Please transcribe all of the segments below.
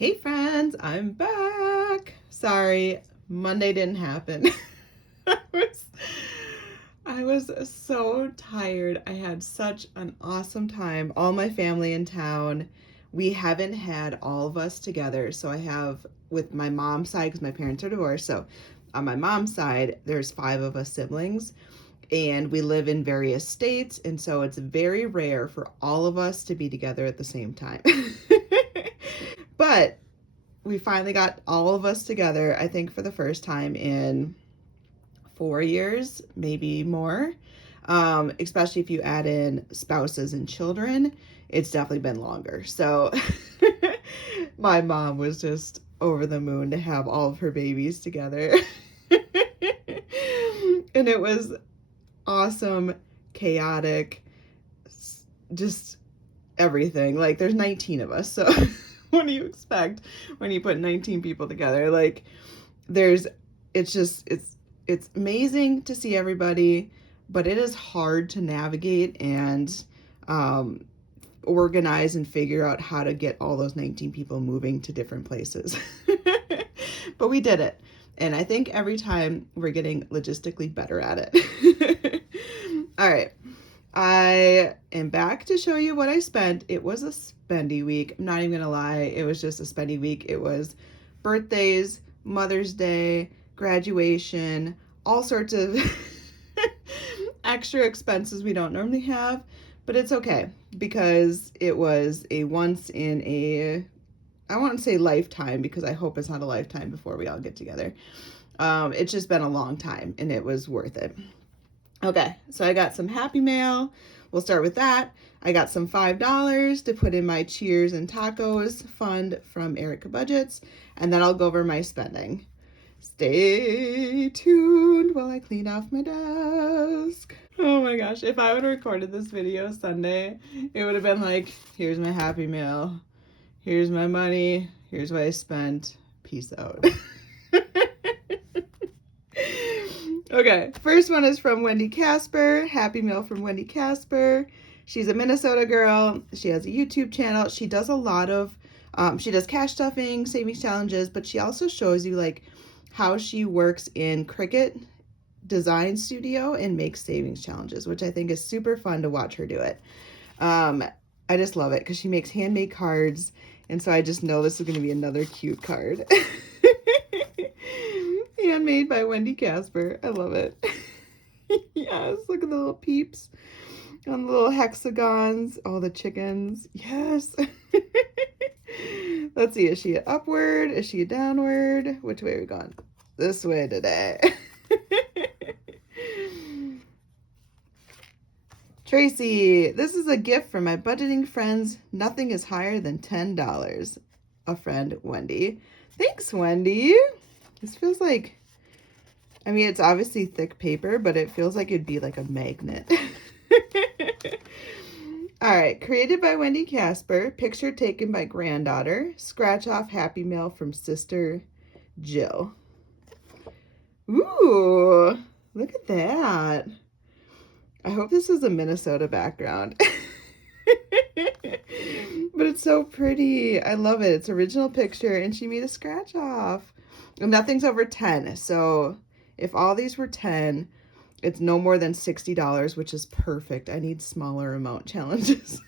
Hey friends, I'm back. Sorry, Monday didn't happen. I was so tired. I had such an awesome time. All my family in town. We haven't had all of us together. So I have with my mom's side, because my parents are divorced. So on my mom's side, there's 5 of us siblings and we live in various states. And so it's very rare for all of us to be together at the same time. But we finally got all of us together, I think for the first time in 4 years, maybe more. Especially if you add in spouses and children, it's definitely been longer. So my mom was just over the moon to have all of her babies together. And it was awesome, chaotic, just everything. Like there's 19 of us, so what do you expect when you put 19 people together? Like it's amazing to see everybody, but it is hard to navigate and organize and figure out how to get all those 19 people moving to different places. But we did it. And I think every time we're getting logistically better at it. All right. I am back to show you what I spent. It was a spendy week. I'm not even gonna lie. It was just a spendy week. It was birthdays, Mother's Day, graduation, all sorts of extra expenses we don't normally have, but it's okay because it was a once in a, I want to say lifetime, because I hope it's not a lifetime before we all get together. It's just been a long time and it was worth it. Okay, so I got some Happy Mail. We'll start with that. I got some $5 to put in my Cheers and Tacos fund from Erica Budgets, and then I'll go over my spending. Stay tuned while I clean off my desk. Oh my gosh, if I would have recorded this video Sunday, it would have been like, here's my Happy Mail, here's my money, here's what I spent, peace out. Okay, first one is from Wendy Casper. Happy Meal from Wendy Casper. She's a Minnesota girl. She has a YouTube channel. She does a lot of, she does cash stuffing, savings challenges, but she also shows you like how she works in Cricut Design Studio and makes savings challenges, which I think is super fun to watch her do it. I just love it because she makes handmade cards, and so I just know this is going to be another cute card. Handmade by Wendy Casper. I love it. Yes, look at the little peeps on the little hexagons. All the chickens. Yes. Let's see. Is she upward? Is she downward? Which way are we going? This way today. Tracy, this is a gift from my budgeting friends. Nothing is higher than $10. A friend, Wendy. Thanks, Wendy. This feels like, I mean, it's obviously thick paper, but it feels like it'd be like a magnet. All right, created by Wendy Casper, picture taken by granddaughter, scratch off Happy Mail from sister Jill. Ooh, look at that. I hope this is a Minnesota background. But it's so pretty. I love it. It's original picture, and she made a scratch off. And nothing's over 10, so if all these were 10, it's no more than $60, which is perfect. I need smaller amount challenges.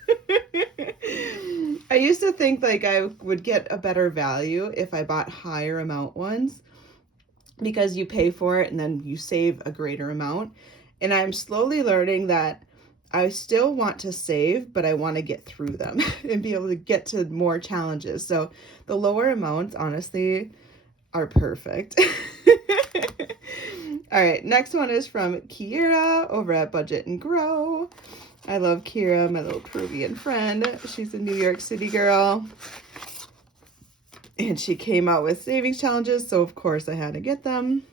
I used to think like I would get a better value if I bought higher amount ones, because you pay for it and then you save a greater amount. And I'm slowly learning that I still want to save, but I want to get through them and be able to get to more challenges. So the lower amounts, honestly, are perfect. All right, next one is from Kiera over at Budget and Grow. I love Kiera, my little Peruvian friend. She's a New York City girl. And she came out with savings challenges, so of course I had to get them.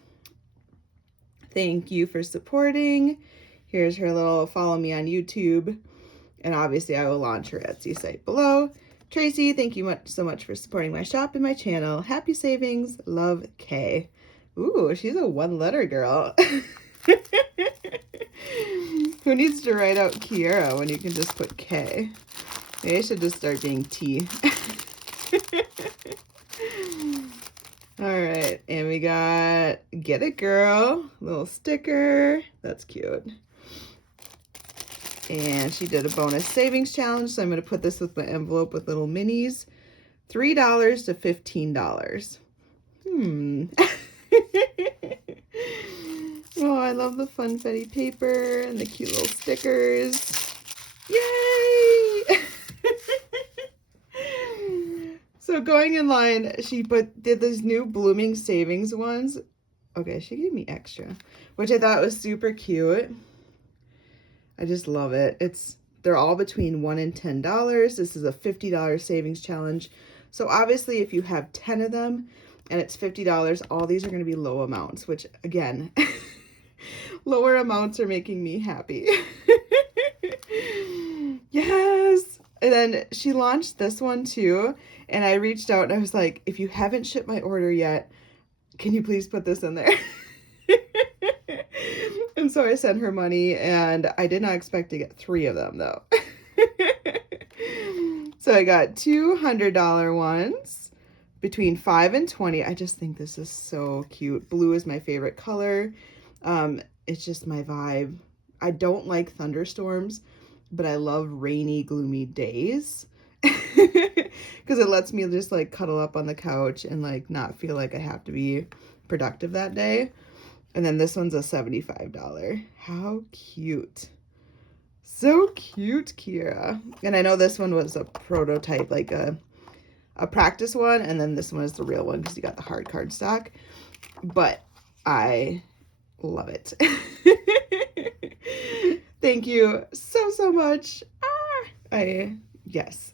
Thank you for supporting. Here's her little follow me on YouTube. And obviously I will launch her Etsy site below. Tracy, thank you so much for supporting my shop and my channel. Happy savings. Love, Kay. Ooh, she's a one-letter girl. Who needs to write out Kiera when you can just put K? Maybe I should just start being T. we got Get It Girl, little sticker. That's cute. And she did a bonus savings challenge, so I'm going to put this with my envelope with little minis. $3 to $15. Oh, I love the funfetti paper and the cute little stickers. Yay! So going in line, she did these new blooming savings ones. Okay, she gave me extra, which I thought was super cute. I just love it. They're all between $1 and $10. This is a $50 savings challenge. So obviously if you have 10 of them and it's $50, all these are going to be low amounts, which again, lower amounts are making me happy. Yes. And then she launched this one too. And I reached out and I was like, if you haven't shipped my order yet, can you please put this in there? And so I sent her money, and I did not expect to get 3 of them though. So I got $200 ones between 5 and 20. I just think this is so cute. Blue is my favorite color. It's just my vibe. I don't like thunderstorms, but I love rainy, gloomy days. Because it lets me just like cuddle up on the couch and like not feel like I have to be productive that day. And then this one's a $75. How cute. So cute, Kira. And I know this one was a prototype, like a practice one. And then this one is the real one because you got the hard card stock. But I love it. Thank you so much. Yes.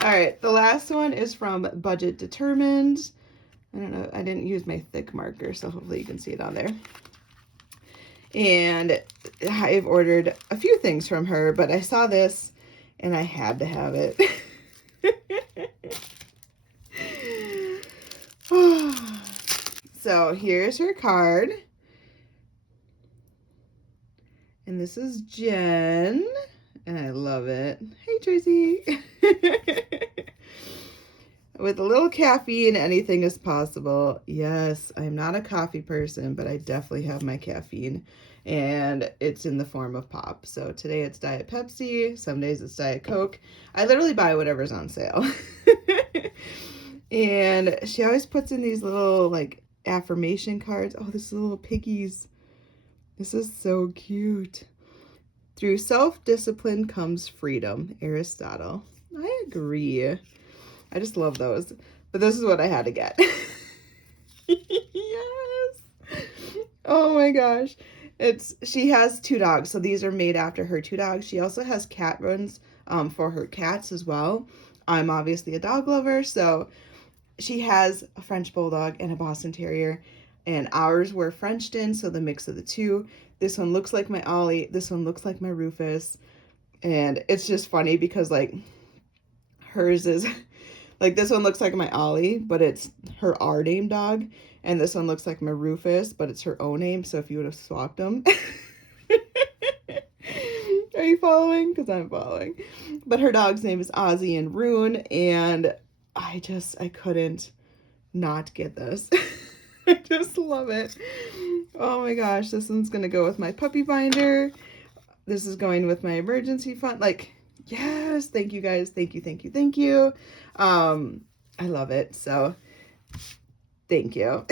All right, the last one is from Budget Determined. I don't know, I didn't use my thick marker, so hopefully you can see it on there. And I've ordered a few things from her, but I saw this and I had to have it. So here's her card. And this is Jen. And I love it. Hey, Tracy. With a little caffeine, anything is possible. Yes, I'm not a coffee person, but I definitely have my caffeine. And it's in the form of pop. So today it's Diet Pepsi. Some days it's Diet Coke. I literally buy whatever's on sale. And she always puts in these little like affirmation cards. Oh, this is little piggies. This is so cute. Through self-discipline comes freedom, Aristotle. I agree. I just love those. But this is what I had to get. Yes. Oh my gosh. She has 2 dogs, so these are made after her 2 dogs. She also has cat runs for her cats as well. I'm obviously a dog lover, so she has a French Bulldog and a Boston Terrier, and ours were Frenched in, so the mix of the 2. This one looks like my Ollie. This one looks like my Rufus. And it's just funny because like hers is like, this one looks like my Ollie, but it's her R name dog. And this one looks like my Rufus, but it's her O name. So if you would have swapped them. Are you following? Because I'm following. But her dog's name is Ozzy and Rune. And I couldn't not get this. I just love it. Oh my gosh, this one's gonna go with my puppy binder. This is going with my emergency fund. Like, yes, thank you guys. Thank you. I love it. So thank you.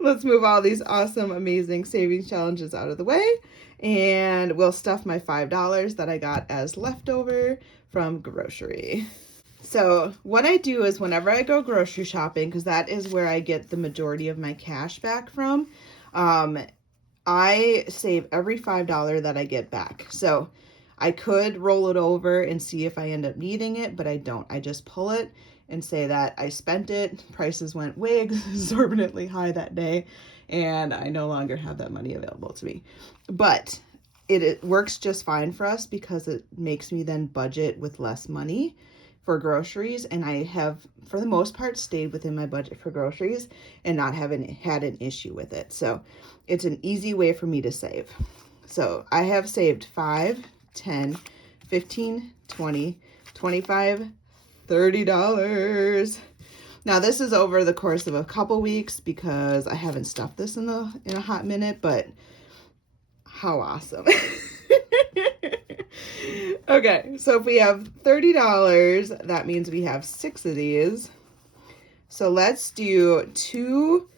Let's move all these awesome, amazing savings challenges out of the way. And we'll stuff my $5 that I got as leftover from grocery. So what I do is whenever I go grocery shopping, because that is where I get the majority of my cash back from, I save every $5 that I get back. So I could roll it over and see if I end up needing it, but I don't. I just pull it and say that I spent it. Prices went way exorbitantly high that day, and I no longer have that money available to me. But it works just fine for us because it makes me then budget with less money for groceries, and I have for the most part stayed within my budget for groceries and not having had an issue with it. So it's an easy way for me to save. So I have saved $5, $10, $15, $20, $25, $30. Now this is over the course of a couple weeks because I haven't stuffed this in a hot minute, but how awesome. Okay, so if we have $30, that means we have 6 of these. So let's do 2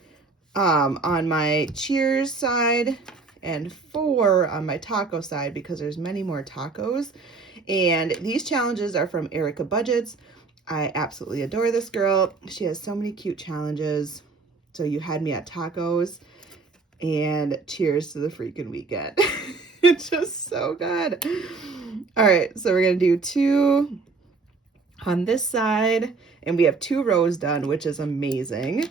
on my Cheers side and 4 on my taco side because there's many more tacos. And these challenges are from Erica Budgets. I absolutely adore this girl. She has so many cute challenges. So you had me at tacos, and cheers to the freaking weekend. It's just so good. All right, so we're gonna do 2 on this side, and we have 2 rows done, which is amazing.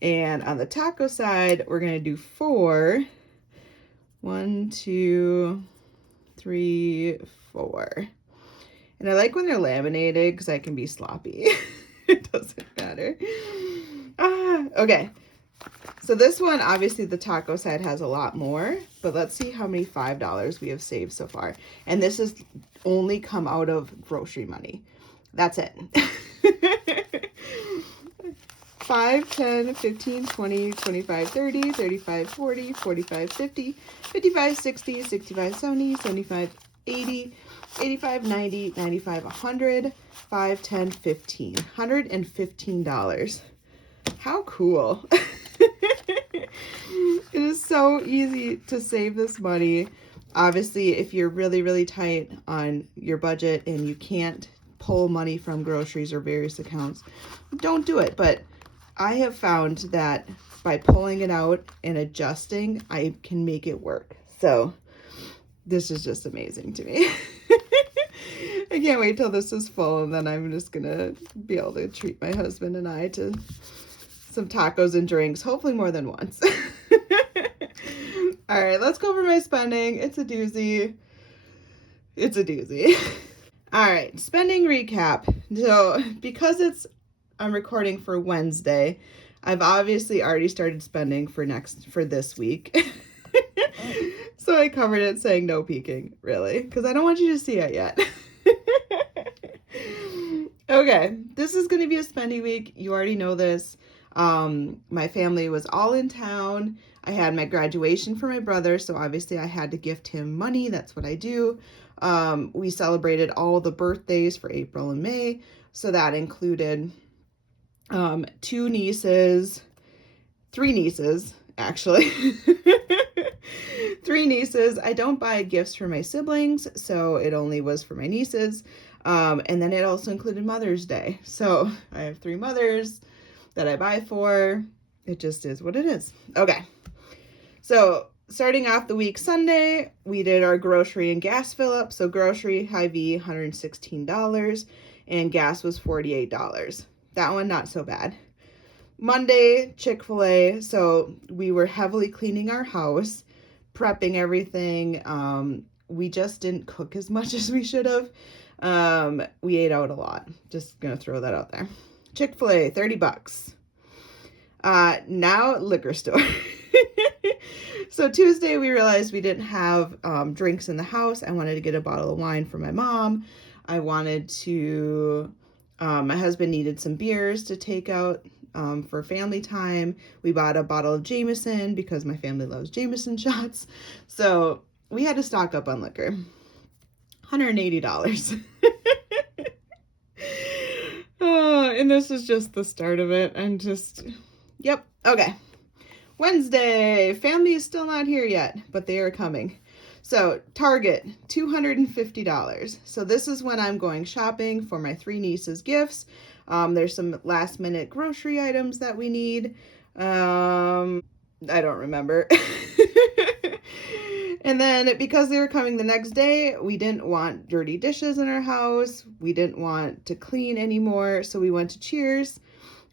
And on the taco side, we're gonna do 4. 1, 2, 3, 4. And I like when they're laminated because I can be sloppy. It doesn't matter. Okay. So this one, obviously the taco side has a lot more, but let's see how many $5 we have saved so far. And this has only come out of grocery money. That's it. 5, 10, 15, 20, 25, 30, 35, 40, 45, 50, 55, 60, 65, 70, 75, 80, 85, 90, 95, 100, 5, 10, 15. $115. How cool. It is so easy to save this money. Obviously, if you're really, really tight on your budget and you can't pull money from groceries or various accounts, don't do it. But I have found that by pulling it out and adjusting, I can make it work. So this is just amazing to me. I can't wait till this is full, and then I'm just gonna be able to treat my husband and I to some tacos and drinks, hopefully more than once. All right, let's go over my spending. It's a doozy. It's a doozy. All right, spending recap. So because I'm recording for Wednesday, I've obviously already started spending for this week. So I covered it saying no peeking, really, because I don't want you to see it yet. Okay, this is going to be a spending week. You already know this. My family was all in town. I had my graduation for my brother, so obviously I had to gift him money. That's what I do. We celebrated all the birthdays for April and May, so that included 3 nieces, actually. 3 nieces. I don't buy gifts for my siblings, so it only was for my nieces. And then it also included Mother's Day. So I have 3 mothers that I buy for. It just is what it is. Okay. So starting off the week Sunday, we did our grocery and gas fill up. So grocery, Hy-Vee, $116, and gas was $48. That one, not so bad. Monday, Chick-fil-A. So we were heavily cleaning our house, prepping everything. We just didn't cook as much as we should have. We ate out a lot. Just gonna throw that out there. Chick-fil-A, $30. Now liquor store. So Tuesday we realized we didn't have drinks in the house. I wanted to get a bottle of wine for my mom. I wanted to, my husband needed some beers to take out for family time. We bought a bottle of Jameson because my family loves Jameson shots. So we had to stock up on liquor. $180. Oh, and this is just the start of it. Yep. Okay. Wednesday, family is still not here yet, but they are coming. So Target, $250. So this is when I'm going shopping for my 3 nieces' gifts. There's some last minute grocery items that we need. I don't remember. And then because they were coming the next day, we didn't want dirty dishes in our house. We didn't want to clean anymore. So we went to Cheers.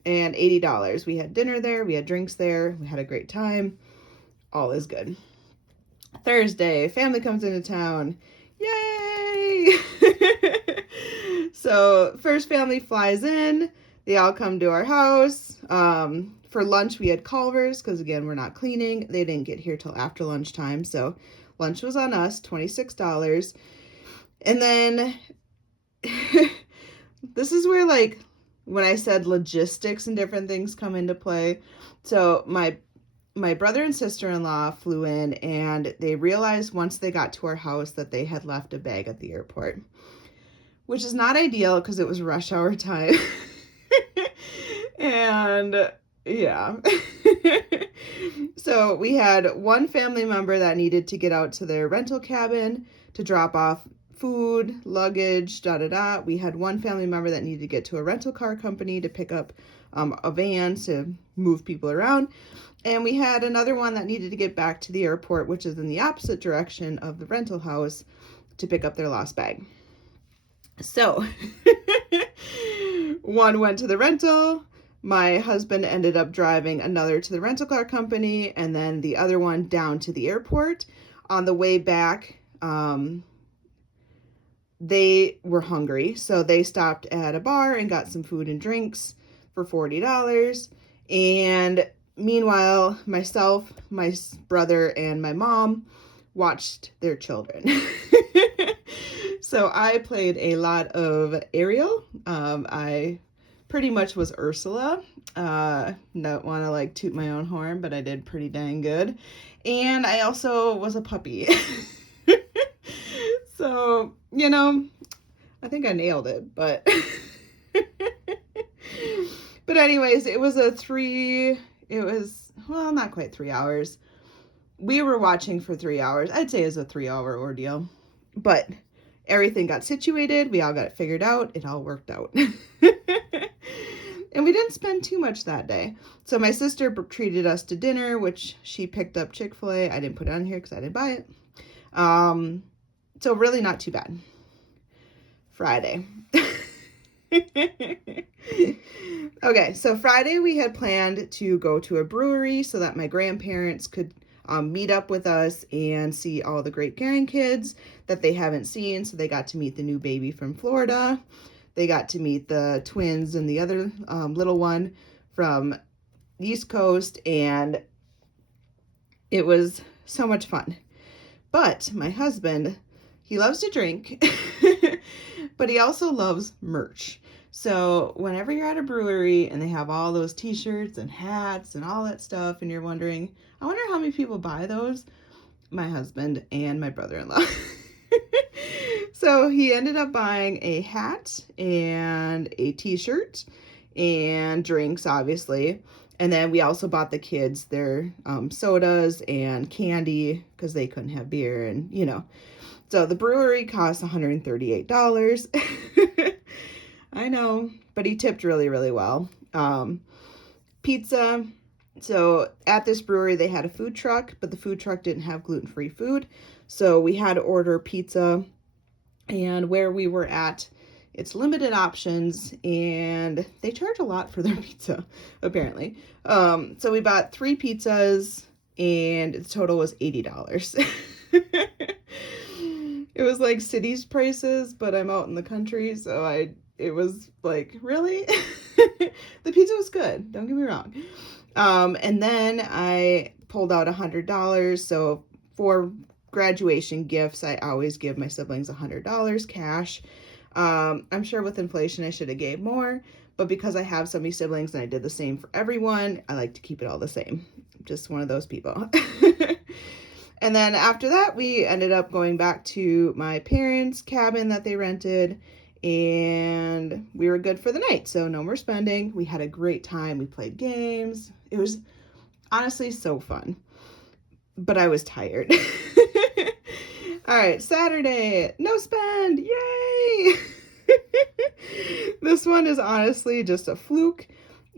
And $80. We had dinner there. We had drinks there. We had a great time. All is good. Thursday, family comes into town. Yay! So first family flies in. They all come to our house. For lunch, we had Culver's because, again, we're not cleaning. They didn't get here till after lunchtime. So lunch was on us, $26. And then this is where, like, when I said logistics and different things come into play. So my brother and sister-in-law flew in, and they realized once they got to our house that they had left a bag at the airport, which is not ideal because it was rush hour time. And yeah. So we had one family member that needed to get out to their rental cabin to drop off food, luggage, da-da-da. We had one family member that needed to get to a rental car company to pick up a van to move people around. And we had another one that needed to get back to the airport, which is in the opposite direction of the rental house, to pick up their lost bag. So one went to the rental. My husband ended up driving another to the rental car company, and then the other one down to the airport. On the way back, they were hungry, so they stopped at a bar and got some food and drinks for $40. And meanwhile, myself, my brother, and my mom watched their children. So I played a lot of Ariel. I pretty much was Ursula. Don't want to like toot my own horn, but I did pretty dang good. And I also was a puppy. So, you know, I think I nailed it, but but anyways, it was well, not quite 3 hours. We were watching for 3 hours. I'd say it was a 3-hour ordeal, but everything got situated. We all got it figured out. It all worked out. And we didn't spend too much that day. So my sister treated us to dinner, which she picked up Chick-fil-A. I didn't put it on here because I didn't buy it. So really not too bad. Friday. Okay, so Friday we had planned to go to a brewery so that my grandparents could meet up with us and see all the great grandkids that they haven't seen. So they got to meet the new baby from Florida. They got to meet the twins and the other little one from the East Coast, and it was so much fun. But my husband, he loves to drink, but he also loves merch. So whenever you're at a brewery and they have all those t-shirts and hats and all that stuff, and you're wondering, I wonder how many people buy those? My husband and my brother-in-law. So he ended up buying a hat and a t-shirt and drinks, obviously. And then we also bought the kids their sodas and candy because they couldn't have beer, and you know. So the brewery cost $138. I know, but he tipped really, really well. Pizza. So at this brewery, they had a food truck, but the food truck didn't have gluten-free food. So we had to order pizza. And where we were at, it's limited options, and they charge a lot for their pizza, apparently. So we bought 3 pizzas, and the total was $80. It was like city's prices, but I'm out in the country, so it was like, really? The pizza was good, don't get me wrong. And then I pulled out $100, so for graduation gifts, I always give my siblings $100 cash. I'm sure with inflation I should have gave more, but because I have so many siblings and I did the same for everyone, I like to keep it all the same. I'm just one of those people. And then after that, we ended up going back to my parents' cabin that they rented, and we were good for the night. So no more spending. We had a great time. We played games. It was honestly so fun, but I was tired. All right, Saturday, no spend, yay! This one is honestly just a fluke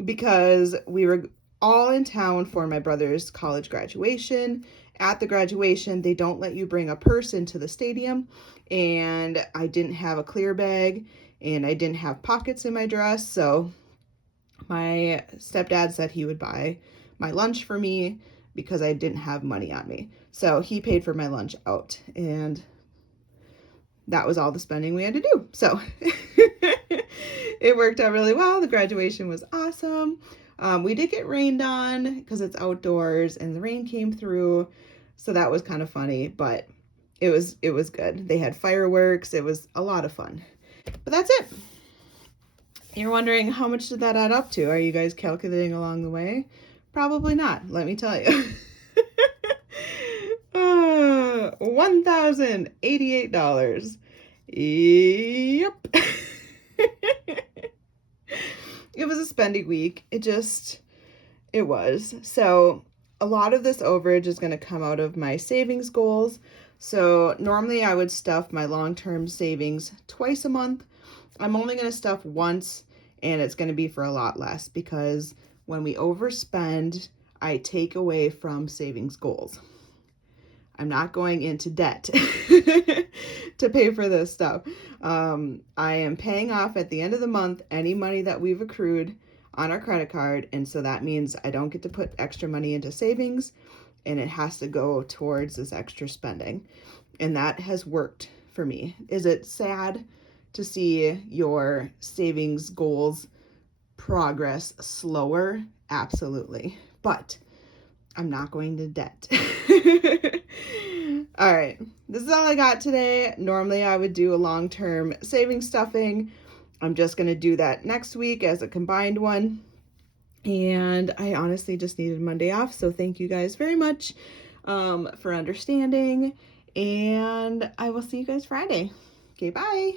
because we were all in town for my brother's college graduation. At the graduation, they don't let you bring a purse into the stadium, and I didn't have a clear bag, and I didn't have pockets in my dress, so my stepdad said he would buy my lunch for me because I didn't have money on me. So he paid for my lunch out, and that was all the spending we had to do. So it worked out really well. The graduation was awesome. We did get rained on because it's outdoors, and the rain came through, so that was kind of funny, but it was good. They had fireworks. It was a lot of fun. But that's it. You're wondering, how much did that add up to? Are you guys calculating along the way? Probably not, let me tell you. $1,088. Yep. It was a spendy week. It was. So a lot of this overage is going to come out of my savings goals. So normally I would stuff my long-term savings twice a month. I'm only going to stuff once, and it's going to be for a lot less because when we overspend, I take away from savings goals. I'm not going into debt to pay for this stuff. I am paying off at the end of the month any money that we've accrued on our credit card, and so that means I don't get to put extra money into savings, and it has to go towards this extra spending, and that has worked for me. Is it sad to see your savings goals progress slower? Absolutely, but I'm not going to debt. All right, this is all I got today. Normally I would do a long-term savings stuffing. I'm just going to do that next week as a combined one. And I honestly just needed Monday off, so thank you guys very much for understanding. And I will see you guys Friday. Okay, bye.